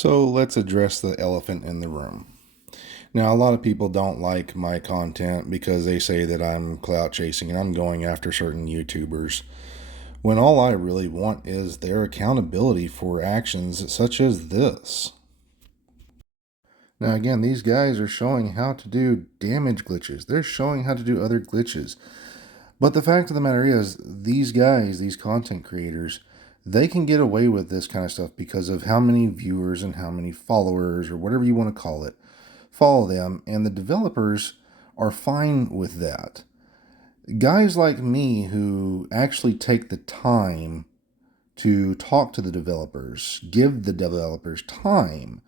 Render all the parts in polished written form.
So let's address the elephant in the room. Now, a lot of people don't like my content because they say that I'm clout chasing and I'm going after certain YouTubers, when all I really want is their accountability for actions such as this. Now, again, these guys are showing how to do damage glitches, they're showing how to do other glitches. But the fact of the matter is, these guys, these content creators, they can get away with this kind of stuff because of how many viewers and how many followers, or whatever you want to call it, follow them, and the developers are fine with that. Guys like me who actually take the time to talk to the developers, give the developers time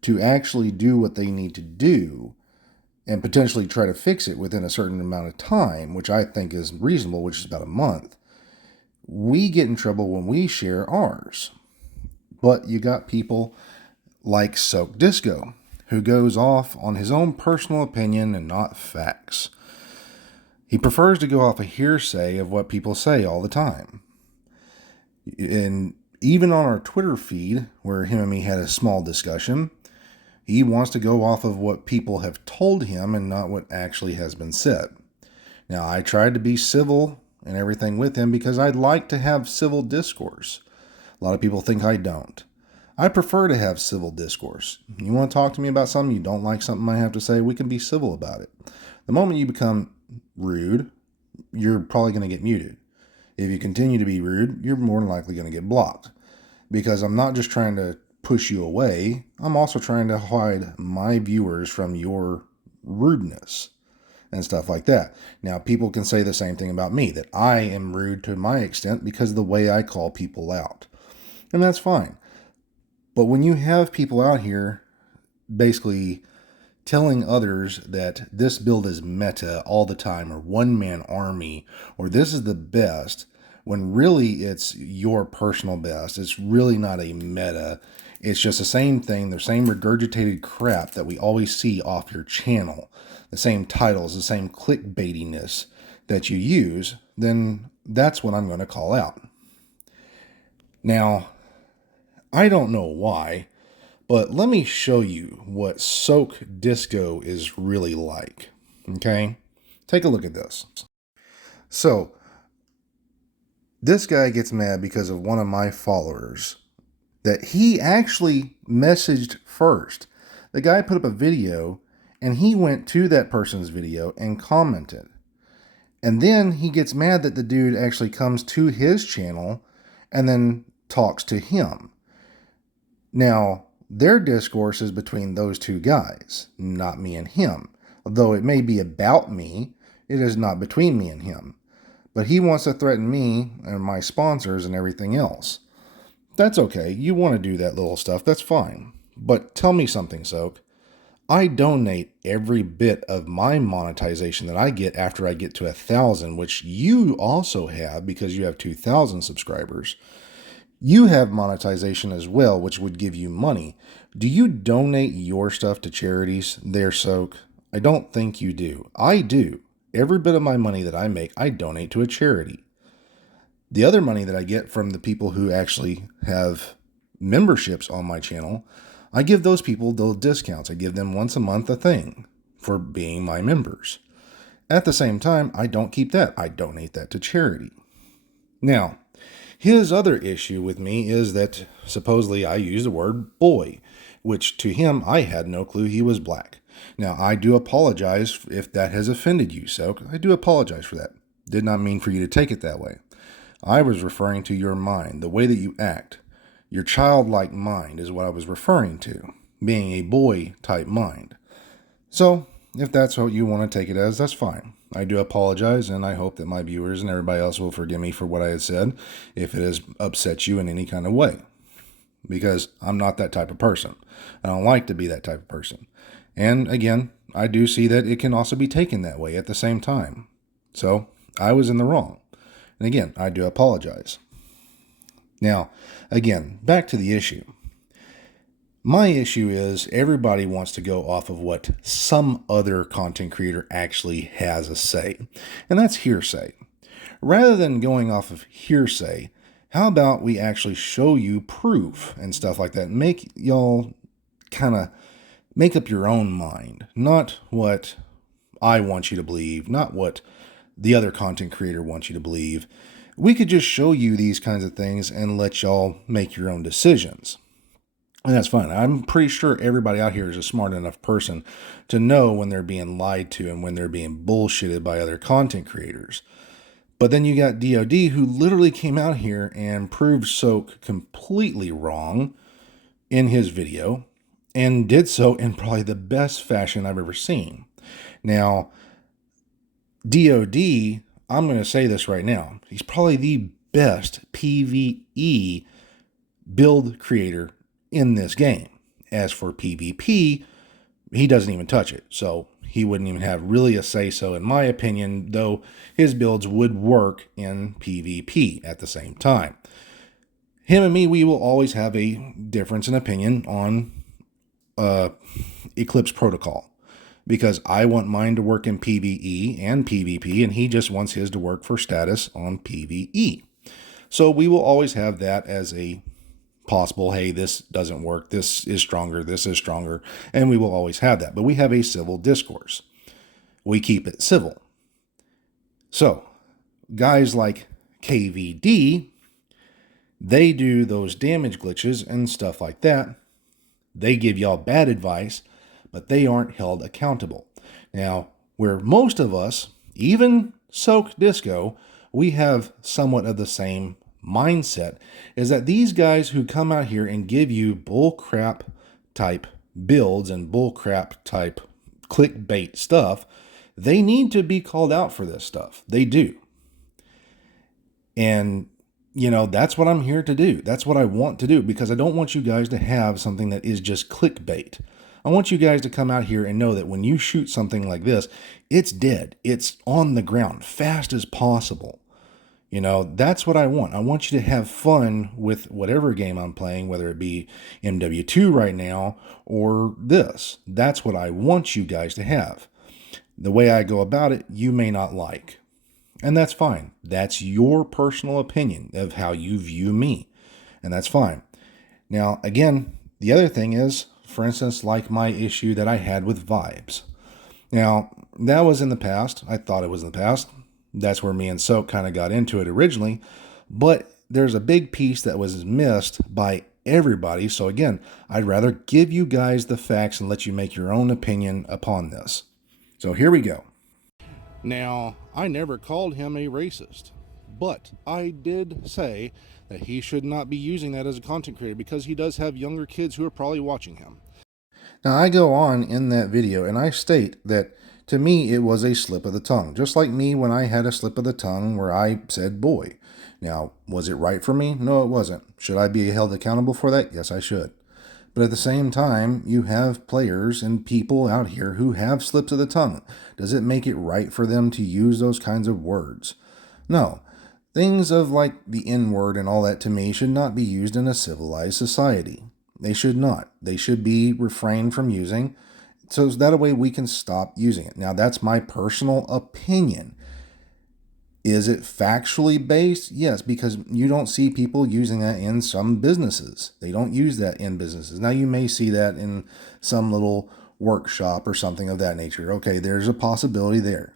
to actually do what they need to do, and potentially try to fix it within a certain amount of time, which I think is reasonable, which is about a month, we get in trouble when we share ours. But you got people like Soak Disco, who goes off on his own personal opinion and not facts. He prefers to go off a hearsay of what people say all the time. And even on our Twitter feed, where him and me had a small discussion, he wants to go off of what people have told him and not what actually has been said. Now, I tried to be civil and everything with him because I'd like to have civil discourse. A lot of people think I don't. I prefer to have civil discourse. You want to talk to me about something, you don't like something I have to say, we can be civil about it. The moment you become rude, you're probably going to get muted. If you continue to be rude, you're more than likely going to get blocked. Because I'm not just trying to push you away, I'm also trying to hide my viewers from your rudeness and stuff like that. Now, people can say the same thing about me, that I am rude to my extent because of the way I call people out. And that's fine. But when you have people out here basically telling others that this build is meta all the time, or one-man army, or this is the best, when really it's your personal best. It's really not a meta. It's just the same thing, the same regurgitated crap that we always see off your channel, the same titles, the same clickbaitiness that you use, then that's what I'm going to call out. Now, I don't know why, but let me show you what Soak Disco is really like. Okay? Take a look at this. So, this guy gets mad because of one of my followers that he actually messaged first. The guy put up a video and he went to that person's video and commented. And then he gets mad that the dude actually comes to his channel and then talks to him. Now, their discourse is between those two guys, not me and him. Although it may be about me, it is not between me and him. But he wants to threaten me and my sponsors and everything else. That's okay. You want to do that little stuff. That's fine. But tell me something, Soak. I donate every bit of my monetization that I get after I get to 1,000, which you also have because you have 2,000 subscribers. You have monetization as well, which would give you money. Do you donate your stuff to charities there, Soak? I don't think you do. I do. Every bit of my money that I make, I donate to a charity. The other money that I get from the people who actually have memberships on my channel, I give those people the discounts. I give them once a month a thing for being my members. At the same time, I don't keep that. I donate that to charity. Now, his other issue with me is that supposedly I use the word boy, which to him, I had no clue he was black. Now, I do apologize if that has offended you, Soak. I do apologize for that. Did not mean for you to take it that way. I was referring to your mind, the way that you act. Your childlike mind is what I was referring to, being a boy-type mind. So, if that's what you want to take it as, that's fine. I do apologize, and I hope that my viewers and everybody else will forgive me for what I had said if it has upset you in any kind of way. Because I'm not that type of person. I don't like to be that type of person. And again, I do see that it can also be taken that way at the same time. So, I was in the wrong. And again, I do apologize. Now, again, back to the issue. My issue is everybody wants to go off of what some other content creator actually has a say, and that's hearsay. Rather than going off of hearsay, How about we actually show you proof and stuff like that? Make y'all kind of make up your own mind, not what I want you to believe, not what the other content creator wants you to believe. We could just show you these kinds of things and let y'all make your own decisions. And that's fine. I'm pretty sure everybody out here is a smart enough person to know when they're being lied to and when they're being bullshitted by other content creators. But then you got DOD, who literally came out here and proved Soak completely wrong in his video, and did so in probably the best fashion I've ever seen. Now, DOD, I'm going to say this right now, he's probably the best PvE build creator in this game. As for PvP, he doesn't even touch it. So he wouldn't even have really a say-so in my opinion, though his builds would work in PvP at the same time. Him and me, we will always have a difference in opinion on Eclipse Protocol, because I want mine to work in PvE and PvP, and he just wants his to work for status on PvE. So we will always have that as a possible, hey, this doesn't work, this is stronger, and we will always have that. But we have a civil discourse. We keep it civil. So guys like KVD, they do those damage glitches and stuff like that. They give y'all bad advice, but they aren't held accountable. Now, where most of us, even Soak Disco, we have somewhat of the same mindset, is that these guys who come out here and give you bullcrap type builds and bullcrap type clickbait stuff, they need to be called out for this stuff. They do. And that's what I'm here to do. That's what I want to do, because I don't want you guys to have something that is just clickbait. I want you guys to come out here and know that when you shoot something like this, it's dead. It's on the ground, fast as possible. That's what I want. I want you to have fun with whatever game I'm playing, whether it be MW2 right now or this. That's what I want you guys to have. The way I go about it, you may not like. And that's fine. That's your personal opinion of how you view me. And that's fine. Now, again, the other thing is, for instance, like my issue that I had with Vibes. Now, that was in the past. I thought it was in the past. That's where me and Soak kind of got into it originally. But there's a big piece that was missed by everybody. So again, I'd rather give you guys the facts and let you make your own opinion upon this. So here we go. Now, I never called him a racist, but I did say that he should not be using that as a content creator, because he does have younger kids who are probably watching him. Now, I go on in that video and I state that to me it was a slip of the tongue, just like me when I had a slip of the tongue where I said boy. Now, was it right for me? No, it wasn't. Should I be held accountable for that? Yes, I should. But at the same time, you have players and people out here who have slips of the tongue. Does it make it right for them to use those kinds of words? No. Things of like the N-word and all that to me should not be used in a civilized society. They should not. They should be refrained from using, so that way we can stop using it. Now, that's my personal opinion. Is it factually based? Yes, because you don't see people using that in some businesses. They don't use that in businesses. Now, you may see that in some little workshop or something of that nature. Okay, there's a possibility there.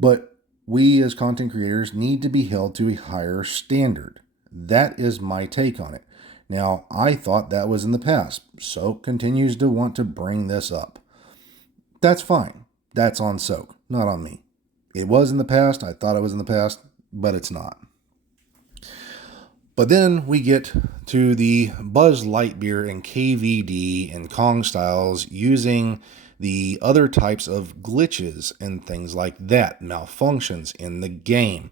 But we as content creators need to be held to a higher standard. That is my take on it. Now, I thought that was in the past. Soak continues to want to bring this up. That's fine. That's on Soak, not on me. It was in the past. I thought it was in the past, but it's not. But then we get to the Buzz Lightyear and KVD and Kong Styles using the other types of glitches and things like that, malfunctions in the game.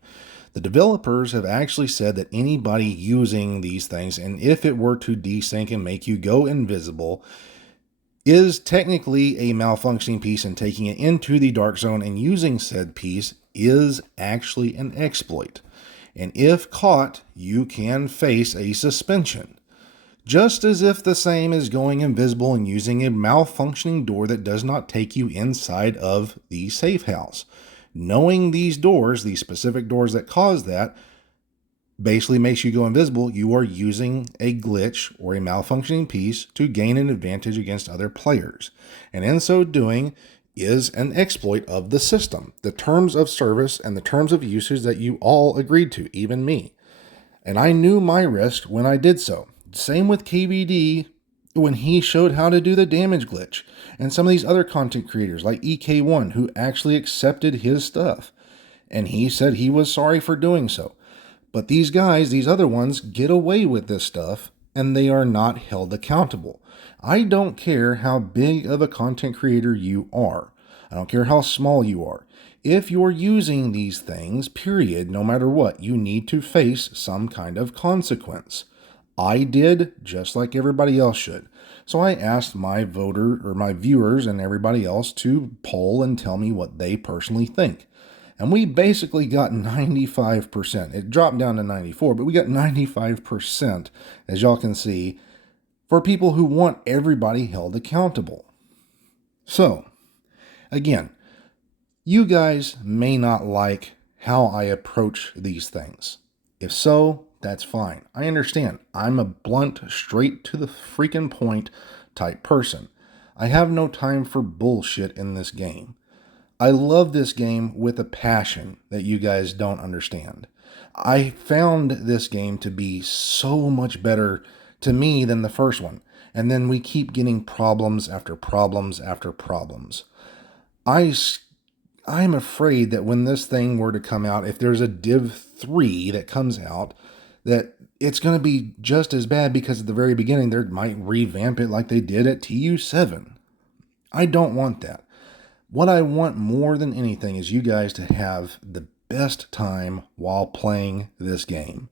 The developers have actually said that anybody using these things, and if it were to desync and make you go invisible, is technically a malfunctioning piece, and taking it into the dark zone and using said piece is actually an exploit. And if caught, you can face a suspension. Just as if the same as going invisible and using a malfunctioning door that does not take you inside of the safe house. Knowing these doors, these specific doors that cause that, basically makes you go invisible, you are using a glitch or a malfunctioning piece to gain an advantage against other players. And in so doing is an exploit of the system, the terms of service and the terms of usage that you all agreed to, even me. And I knew my risk when I did so. Same with KVD when he showed how to do the damage glitch, and some of these other content creators like EK1 who actually accepted his stuff. And he said he was sorry for doing so. But these guys, these other ones, get away with this stuff and they are not held accountable. I don't care how big of a content creator you are. I don't care how small you are. If you're using these things, period, no matter what, you need to face some kind of consequence. I did, just like everybody else should. So I asked my voter or my viewers and everybody else to poll and tell me what they personally think. And we basically got 95%. It dropped down to 94, but we got 95%, as y'all can see, for people who want everybody held accountable. So, again, you guys may not like how I approach these things. If so, that's fine. I understand. I'm a blunt, straight to the freaking point type person. I have no time for bullshit in this game. I love this game with a passion that you guys don't understand. I found this game to be so much better to me than the first one. And then we keep getting problems after problems after problems. I'm afraid that when this thing were to come out, if there's a Div 3 that comes out, that it's going to be just as bad because at the very beginning they might revamp it like they did at TU7. I don't want that. What I want more than anything is you guys to have the best time while playing this game.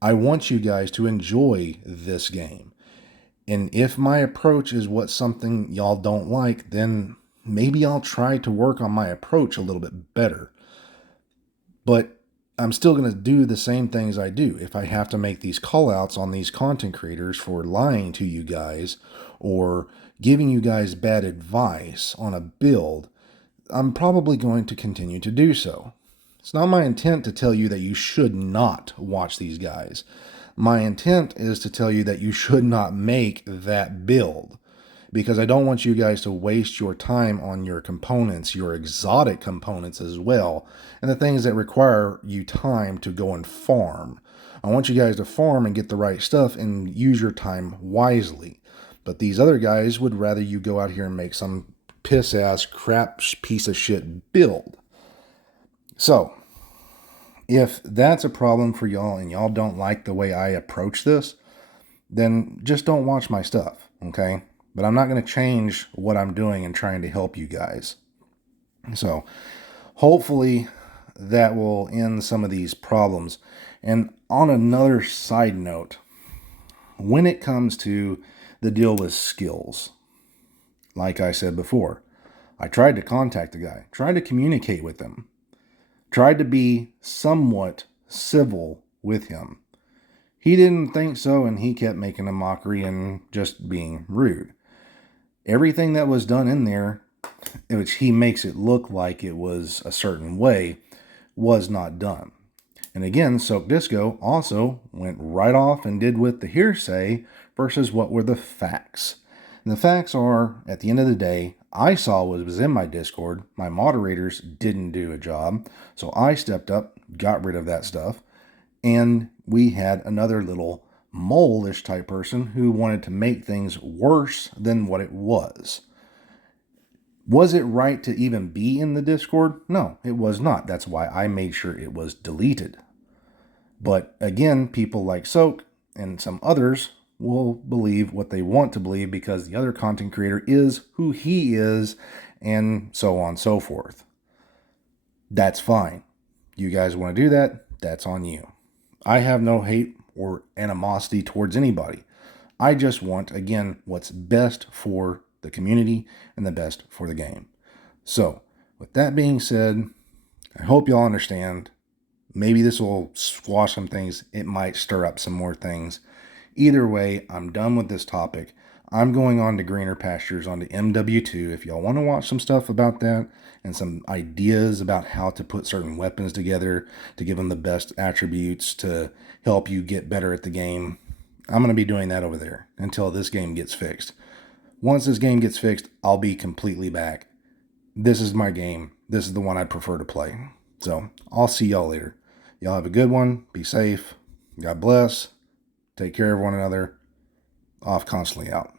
I want you guys to enjoy this game. And if my approach is what something y'all don't like, then maybe I'll try to work on my approach a little bit better. But I'm still going to do the same things I do. If I have to make these call-outs on these content creators for lying to you guys or giving you guys bad advice on a build, I'm probably going to continue to do so. It's not my intent to tell you that you should not watch these guys. My intent is to tell you that you should not make that build, because I don't want you guys to waste your time on your components, your exotic components as well, and the things that require you time to go and farm. I want you guys to farm and get the right stuff and use your time wisely. But these other guys would rather you go out here and make some piss-ass crap piece of shit build. So, if that's a problem for y'all and y'all don't like the way I approach this, then just don't watch my stuff, okay? But I'm not going to change what I'm doing and trying to help you guys. So, hopefully that will end some of these problems. And on another side note, when it comes to the deal with skills, like I said before, I tried to contact the guy, tried to communicate with him, tried to be somewhat civil with him. He didn't think so, and he kept making a mockery and just being rude. Everything that was done in there, which he makes it look like it was a certain way, was not done. And again, Soak Disco also went right off and did with the hearsay versus what were the facts. And the facts are, at the end of the day, I saw what was in my Discord. My moderators didn't do a job, so I stepped up, got rid of that stuff, and we had another little mole-ish type person who wanted to make things worse than what it was. Was it right to even be in the Discord? No, it was not. That's why I made sure it was deleted. But again, people like Soak and some others will believe what they want to believe because the other content creator is who he is, and so on and so forth. That's fine. You guys want to do that? That's on you. I have no hate or animosity towards anybody. I just want, again, what's best for the community and the best for the game. So, with that being said, I hope y'all understand. Maybe this will squash some things. It might stir up some more things. Either way, I'm done with this topic. I'm going on to greener pastures onto MW2. If y'all want to watch some stuff about that and some ideas about how to put certain weapons together to give them the best attributes to help you get better at the game, I'm going to be doing that over there until this game gets fixed. Once this game gets fixed, I'll be completely back. This is my game. This is the one I'd prefer to play. So I'll see y'all later. Y'all have a good one. Be safe. God bless. Take care of one another. Off Constantly out.